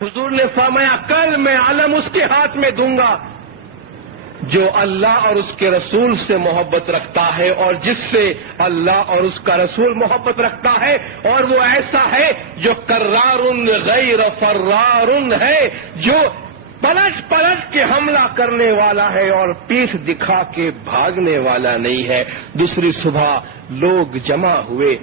حضور نے فرمایا کل میں علم اس کے ہاتھ میں دوں گا جو اللہ اور اس کے رسول سے محبت رکھتا ہے اور جس سے اللہ اور اس کا رسول محبت رکھتا ہے، اور وہ ایسا ہے جو کرار غیر فرار ہے، جو پلٹ پلٹ کے حملہ کرنے والا ہے اور پیٹھ دکھا کے بھاگنے والا نہیں ہے۔ دوسری صبح لوگ جمع ہوئے،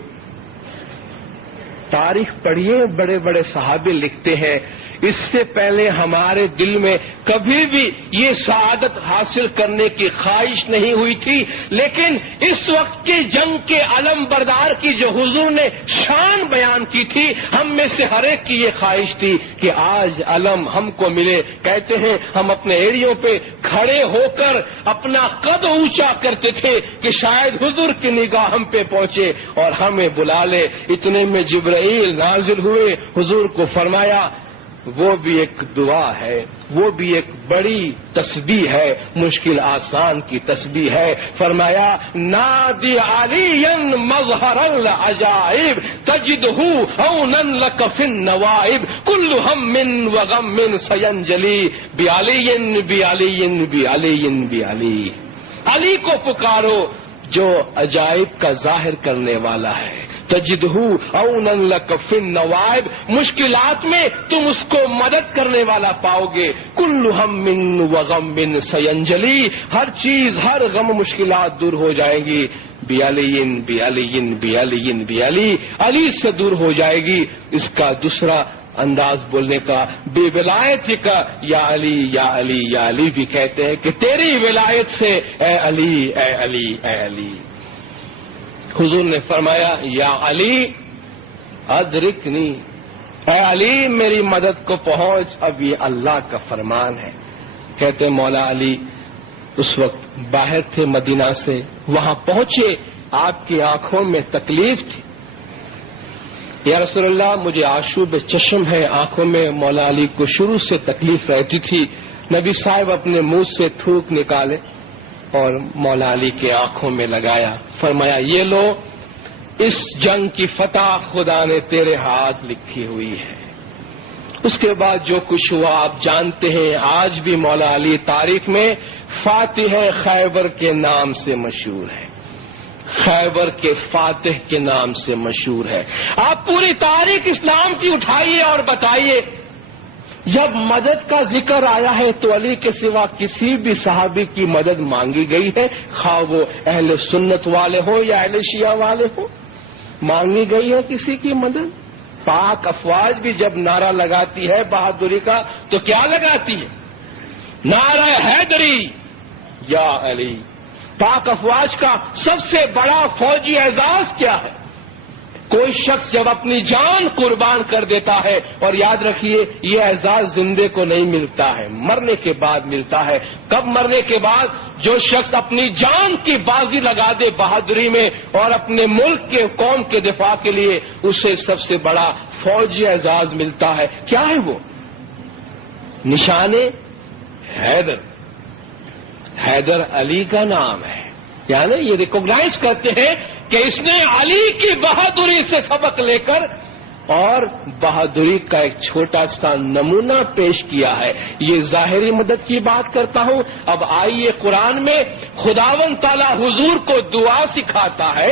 تاریخ پڑھیے، بڑے بڑے صحابی لکھتے ہیں اس سے پہلے ہمارے دل میں کبھی بھی یہ سعادت حاصل کرنے کی خواہش نہیں ہوئی تھی، لیکن اس وقت کی جنگ کے علم بردار کی جو حضور نے شان بیان کی تھی، ہم میں سے ہر ایک کی یہ خواہش تھی کہ آج علم ہم کو ملے۔ کہتے ہیں ہم اپنے ایڑیوں پہ کھڑے ہو کر اپنا قد اونچا کرتے تھے کہ شاید حضور کی نگاہ ہم پہ پہنچے اور ہمیں بلا لے۔ اتنے میں جبرائیل نازل ہوئے، حضور کو فرمایا وہ بھی ایک دعا ہے، وہ بھی ایک بڑی تسبیح ہے، مشکل آسان کی تسبیح ہے۔ فرمایا نادی علی مظہر العجائب تجدہ عونا لک فی النوائب کل ہم وغم سینجلی بعلی بعلی بعلی بعلی۔ علی کو پکارو جو عجائب کا ظاہر کرنے والا ہے، تجدہ عونا لک فی النوائب، مشکلات میں تم اس کو مدد کرنے والا پاؤ گے۔ کل ہم وغم سینجلی، ہر چیز، ہر غم مشکلات دور ہو جائیں گی۔ بعلی بعلی بعلی بعلی، علی سے دور ہو جائے گی۔ اس کا دوسرا انداز بولنے کا بے ولایتی کا یا علی یا علی یا علی بھی کہتے ہیں کہ تیری ولایت سے اے علی اے علی اے علی۔ حضور نے فرمایا یا علی ادرکنی، اے علی میری مدد کو پہنچ، اب یہ اللہ کا فرمان ہے۔ کہتے مولا علی اس وقت باہر تھے مدینہ سے، وہاں پہنچے، آپ کی آنکھوں میں تکلیف تھی۔ یا رسول اللہ مجھے آشوب چشم ہے، آنکھوں میں مولا علی کو شروع سے تکلیف رہتی تھی۔ نبی صاحب اپنے منہ سے تھوک نکالے اور مولا علی کے آنکھوں میں لگایا، فرمایا یہ لو، اس جنگ کی فتح خدا نے تیرے ہاتھ لکھی ہوئی ہے۔ اس کے بعد جو کچھ ہوا آپ جانتے ہیں، آج بھی مولا علی تاریخ میں فاتح خیبر کے نام سے مشہور ہے، خیبر کے فاتح کے نام سے مشہور ہے۔ آپ پوری تاریخ اسلام کی اٹھائیے اور بتائیے، جب مدد کا ذکر آیا ہے تو علی کے سوا کسی بھی صحابی کی مدد مانگی گئی ہے، خواہ وہ اہل سنت والے ہوں یا اہل شیعہ والے ہوں، مانگی گئی ہے کسی کی مدد؟ پاک افواج بھی جب نعرہ لگاتی ہے بہادری کا تو کیا لگاتی ہے؟ نعرہ حیدری یا علی۔ پاک افواج کا سب سے بڑا فوجی اعزاز کیا ہے؟ کوئی شخص جب اپنی جان قربان کر دیتا ہے، اور یاد رکھیے یہ اعزاز زندے کو نہیں ملتا ہے، مرنے کے بعد ملتا ہے۔ کب مرنے کے بعد؟ جو شخص اپنی جان کی بازی لگا دے بہادری میں اور اپنے ملک کے قوم کے دفاع کے لیے، اسے سب سے بڑا فوجی اعزاز ملتا ہے۔ کیا ہے وہ؟ نشان حیدر۔ حیدر علی کا نام ہے، یعنی یہ ریکوگنائز کرتے ہیں کہ اس نے علی کی بہادری سے سبق لے کر اور بہادری کا ایک چھوٹا سا نمونہ پیش کیا ہے۔ یہ ظاہری مدد کی بات کرتا ہوں۔ اب آئیے قرآن میں خداوند تعالی حضور کو دعا سکھاتا ہے،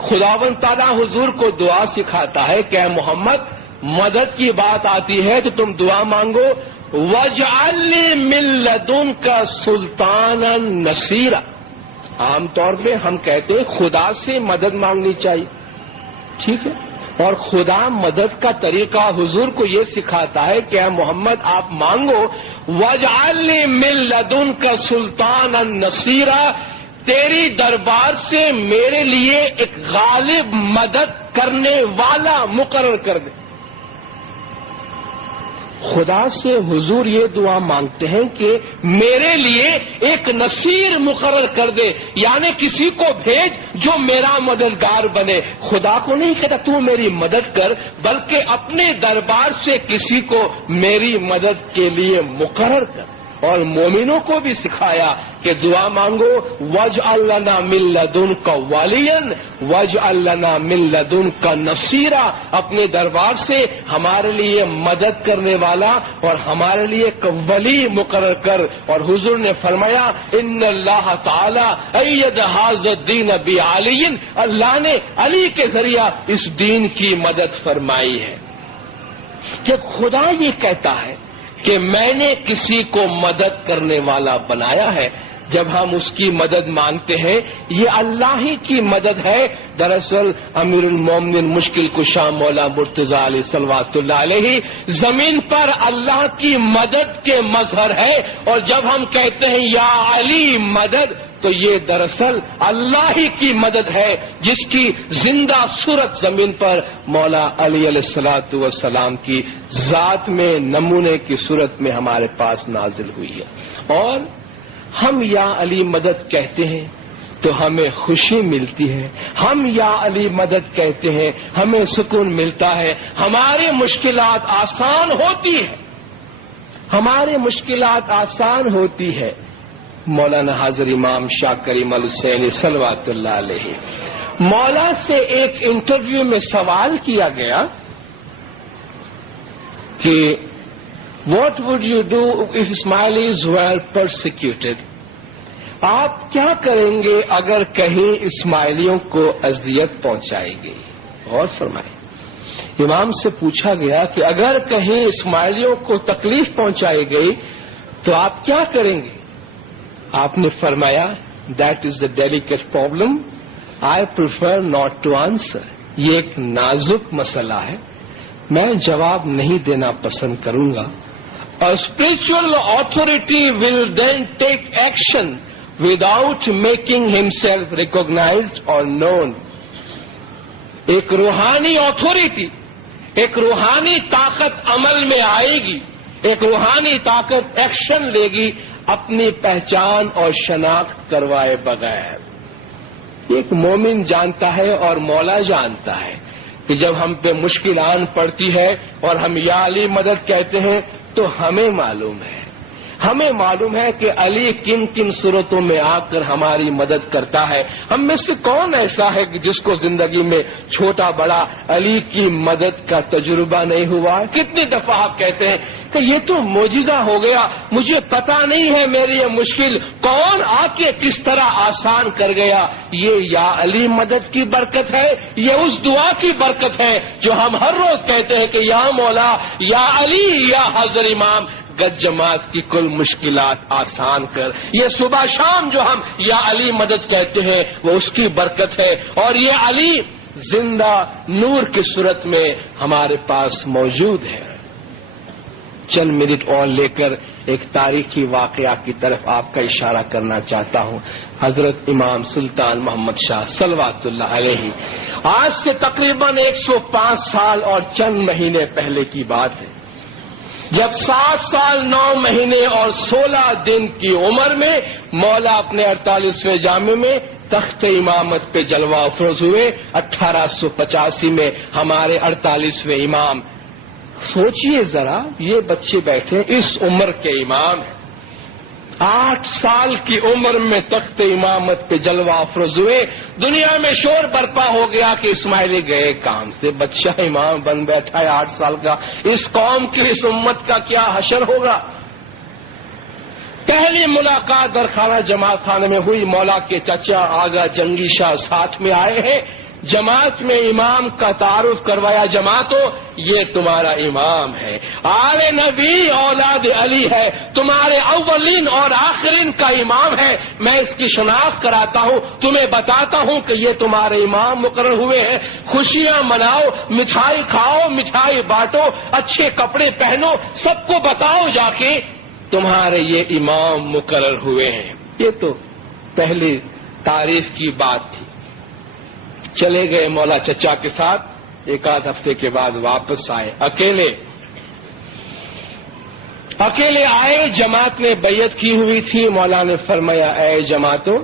خداوند تعالی حضور کو دعا سکھاتا ہے کہ اے محمد مدد کی بات آتی ہے تو تم دعا مانگو، وَاجْعَلْ لِي مِن لَّدُنْكَ سُلْطَانًا نَصِيرًا۔ عام طور پہ ہم کہتے ہیں خدا سے مدد مانگنی چاہیے، ٹھیک ہے، اور خدا مدد کا طریقہ حضور کو یہ سکھاتا ہے کہ اے محمد آپ مانگو، وَاجْعَلْ لِي مِن لَّدُنْكَ سُلْطَانًا نَصِيرًا، تیری دربار سے میرے لیے ایک غالب مدد کرنے والا مقرر کر دے۔ خدا سے حضور یہ دعا مانگتے ہیں کہ میرے لیے ایک نصیر مقرر کر دے، یعنی کسی کو بھیج جو میرا مددگار بنے۔ خدا کو نہیں کہتا تو میری مدد کر، بلکہ اپنے دربار سے کسی کو میری مدد کے لیے مقرر کر۔ اور مومنوں کو بھی سکھایا کہ دعا مانگو وَاجْعَلْ لَنَا مِن لَّدُنْكَ وَلِيًّا وَاجْعَلْ لَنَا مِن لَّدُنْكَ نَصِيرًا، اپنے دربار سے ہمارے لیے مدد کرنے والا اور ہمارے لیے ایک ولی مقرر کر۔ اور حضور نے فرمایا ان اللہ تعالی اید ھذا الدین بعلی، اللہ نے علی کے ذریعہ اس دین کی مدد فرمائی ہے۔ جب خدا یہ کہتا ہے کہ میں نے کسی کو مدد کرنے والا بنایا ہے، جب ہم اس کی مدد مانگتے ہیں یہ اللہ ہی کی مدد ہے۔ دراصل امیر المومنین مشکل کشا مولا مرتضی علیہ صلوات اللہ علیہ زمین پر اللہ کی مدد کے مظہر ہے، اور جب ہم کہتے ہیں یا علی مدد تو یہ دراصل اللہ ہی کی مدد ہے جس کی زندہ صورت زمین پر مولا علی علیہ الصلوۃ والسلام کی ذات میں نمونے کی صورت میں ہمارے پاس نازل ہوئی ہے۔ اور ہم یا علی مدد کہتے ہیں تو ہمیں خوشی ملتی ہے، ہم یا علی مدد کہتے ہیں ہمیں سکون ملتا ہے، ہماری مشکلات آسان ہوتی ہے، ہماری مشکلات آسان ہوتی ہے۔ مولانا حاضر امام شاہ کریم الحسینی صلوات اللہ علیہ، مولا سے ایک انٹرویو میں سوال کیا گیا کہ What would you do if Ismailis were persecuted؟ آپ کیا کریں گے اگر کہیں اسماعیلیوں کو اذیت پہنچائی گئی؟ اور فرمائیں، امام سے پوچھا گیا کہ اگر کہیں اسماعیلیوں کو تکلیف پہنچائی گئی تو آپ کیا کریں گے؟ آپ نے فرمایا That is a delicate problem. I prefer not to answer. یہ ایک نازک مسئلہ ہے، میں جواب نہیں دینا پسند کروں گا۔ A spiritual authority will then take action without making himself recognized or known۔ ایک روحانی اتھارٹی، ایک روحانی طاقت عمل میں آئے گی، ایک روحانی طاقت ایکشن لے گی اپنی پہچان اور شناخت کروائے بغیر۔ ایک مومن جانتا ہے اور مولا جانتا ہے کہ جب ہم پہ مشکل آن پڑتی ہے اور ہم یا علی مدد کہتے ہیں تو ہمیں معلوم ہے کہ علی کن کن صورتوں میں آ کر ہماری مدد کرتا ہے۔ ہم میں سے کون ایسا ہے کہ جس کو زندگی میں چھوٹا بڑا علی کی مدد کا تجربہ نہیں ہوا؟ کتنی دفعہ آپ کہتے ہیں کہ یہ تو معجزہ ہو گیا، مجھے پتا نہیں ہے میری یہ مشکل کون آ کے کس طرح آسان کر گیا۔ یہ یا علی مدد کی برکت ہے، یہ اس دعا کی برکت ہے جو ہم ہر روز کہتے ہیں کہ یا مولا یا علی یا حضر امام گج جماعت کی کل مشکلات آسان کر۔ یہ صبح شام جو ہم یا علی مدد کہتے ہیں وہ اس کی برکت ہے، اور یہ علی زندہ نور کی صورت میں ہمارے پاس موجود ہے۔ چند منٹ اور لے کر ایک تاریخی واقعہ کی طرف آپ کا اشارہ کرنا چاہتا ہوں۔ حضرت امام سلطان محمد شاہ صلوات اللہ علیہ، آج سے تقریباً 105 سال اور چند مہینے پہلے کی بات ہے، جب 7 سال 9 مہینے اور 16 دن کی عمر میں مولا اپنے 48ویں جامع میں تخت امامت پہ جلوہ افروز ہوئے۔ 1885 میں ہمارے 48ویں امام۔ سوچئے ذرا، یہ بچے بیٹھے اس عمر کے امام ہیں، 8 سال کی عمر میں تخت امامت پہ جلوہ افروز ہوئے۔ دنیا میں شور برپا ہو گیا کہ اسماعیلی گئے کام سے، بچہ امام بن بیٹھا ہے 8 سال کا، اس قوم کی اس امت کا کیا حشر ہوگا۔ پہلی ملاقات درخانہ جماعت خانے میں ہوئی، مولا کے چچا آغا جنگی شاہ ساتھ میں آئے ہیں، جماعت میں امام کا تعارف کروایا، جماعتوں یہ تمہارا امام ہے، آل نبی اولاد علی ہے، تمہارے اولین اور آخرین کا امام ہے، میں اس کی شناخت کراتا ہوں، تمہیں بتاتا ہوں کہ یہ تمہارے امام مقرر ہوئے ہیں، خوشیاں مناؤ، مٹھائی کھاؤ، مٹھائی بانٹو، اچھے کپڑے پہنو، سب کو بتاؤ جا کے تمہارے یہ امام مقرر ہوئے ہیں۔ یہ تو پہلی تعریف کی بات تھی۔ چلے گئے مولا چچا کے ساتھ، 1 آدھ ہفتے کے بعد واپس آئے، اکیلے آئے، جماعت نے بیعت کی ہوئی تھی۔ مولا نے فرمایا اے جماعتوں،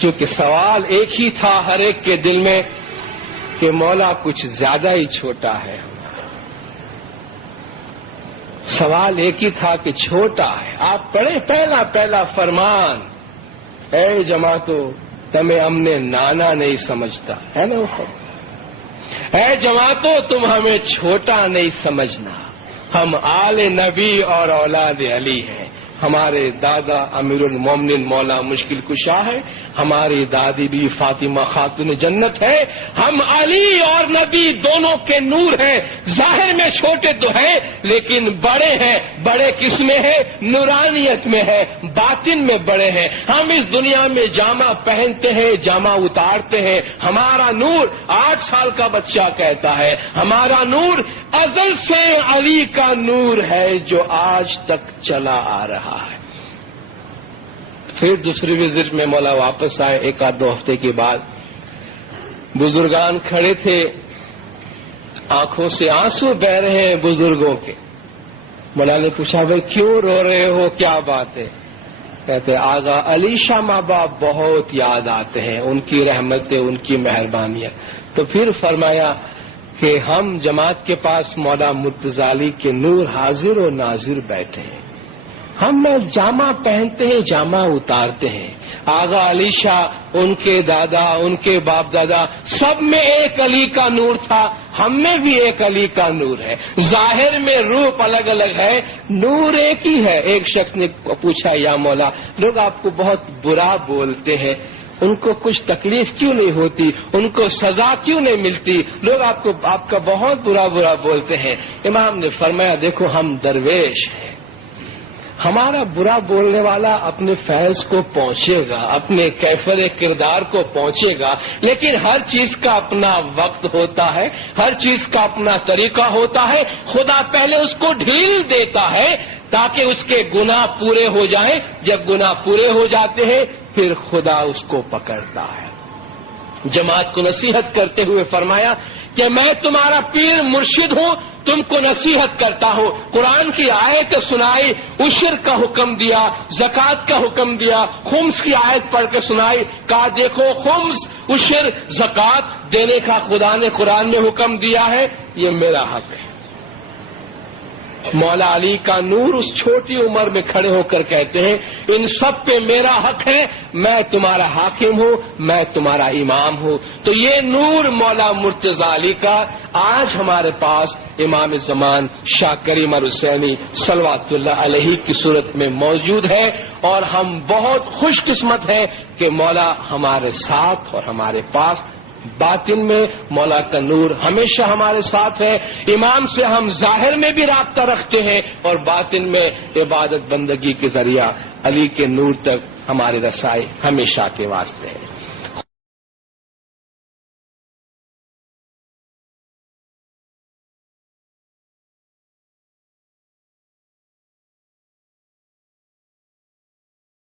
کیونکہ سوال ایک ہی تھا ہر ایک کے دل میں کہ مولا کچھ زیادہ ہی چھوٹا ہے، سوال ایک ہی تھا کہ چھوٹا ہے. آپ پڑھیں پہلا فرمان، اے جماعتو تمہیں ہم نے نانا نہیں سمجھتا، ہے نا وہ فرمان. اے جماعتو تم ہمیں چھوٹا نہیں سمجھنا، ہم آل نبی اور اولاد علی ہیں. ہمارے دادا امیر المومنین مولا مشکل کشا ہے، ہماری دادی بھی فاطمہ خاتون جنت ہے. ہم علی اور نبی دونوں کے نور ہیں. ظاہر میں چھوٹے تو ہیں لیکن بڑے ہیں. بڑے کس میں ہے؟ نورانیت میں ہے، باطن میں بڑے ہیں. ہم اس دنیا میں جامہ پہنتے ہیں، جامہ اتارتے ہیں. ہمارا نور 8 سال کا بچہ کہتا ہے ہمارا نور ازل سے علی کا نور ہے جو آج تک چلا آ رہا ہے. پھر دوسری وزٹ میں مولا واپس آئے 1-2 ہفتے کے بعد. بزرگان کھڑے تھے، آنکھوں سے آنسو بہ رہے ہیں بزرگوں کے. مولا نے پوچھا بھائی کیوں رو رہے ہو، کیا بات ہے؟ کہتے آغا علی شاہ ماں باپ بہت یاد آتے ہیں، ان کی رحمتیں، ان کی مہربانیاں. تو پھر فرمایا کہ ہم جماعت کے پاس مولا مرتضی علی کے نور حاضر و ناظر بیٹھے ہیں. ہم جامہ پہنتے ہیں، جامہ اتارتے ہیں. آغا علی شاہ، ان کے دادا، ان کے باپ دادا، سب میں ایک علی کا نور تھا. ہم میں بھی ایک علی کا نور ہے. ظاہر میں روپ الگ الگ ہے، نور ایک ہی ہے. ایک شخص نے پوچھا یا مولا لوگ آپ کو بہت برا بولتے ہیں، ان کو کچھ تکلیف کیوں نہیں ہوتی، ان کو سزا کیوں نہیں ملتی، لوگ آپ کا بہت برا بولتے ہیں. امام نے فرمایا دیکھو ہم درویش ہیں، ہمارا برا بولنے والا اپنے فیض کو پہنچے گا، اپنے کیفر کردار کو پہنچے گا، لیکن ہر چیز کا اپنا وقت ہوتا ہے، ہر چیز کا اپنا طریقہ ہوتا ہے. خدا پہلے اس کو ڈھیل دیتا ہے تاکہ اس کے گناہ پورے ہو جائیں. جب گناہ پورے ہو جاتے ہیں پھر خدا اس کو پکڑتا ہے. جماعت کو نصیحت کرتے ہوئے فرمایا کہ میں تمہارا پیر مرشد ہوں، تم کو نصیحت کرتا ہوں. قرآن کی آیت سنائی، عشر کا حکم دیا، زکوٰۃ کا حکم دیا، خمس کی آیت پڑھ کے سنائی. کہا دیکھو خمس، عشر، زکوٰۃ دینے کا خدا نے قرآن میں حکم دیا ہے، یہ میرا حق ہے. مولا علی کا نور اس چھوٹی عمر میں کھڑے ہو کر کہتے ہیں ان سب پہ میرا حق ہے، میں تمہارا حاکم ہوں، میں تمہارا امام ہوں. تو یہ نور مولا مرتضی علی کا آج ہمارے پاس امام زمان شاہ کریم الحسینی صلوات اللہ علیہ کی صورت میں موجود ہے. اور ہم بہت خوش قسمت ہیں کہ مولا ہمارے ساتھ اور ہمارے پاس. باطن میں مولا کا نور ہمیشہ ہمارے ساتھ ہے. امام سے ہم ظاہر میں بھی رابطہ رکھتے ہیں اور باطن میں عبادت بندگی کے ذریعہ علی کے نور تک ہمارے رسائی ہمیشہ کے واسطے ہے.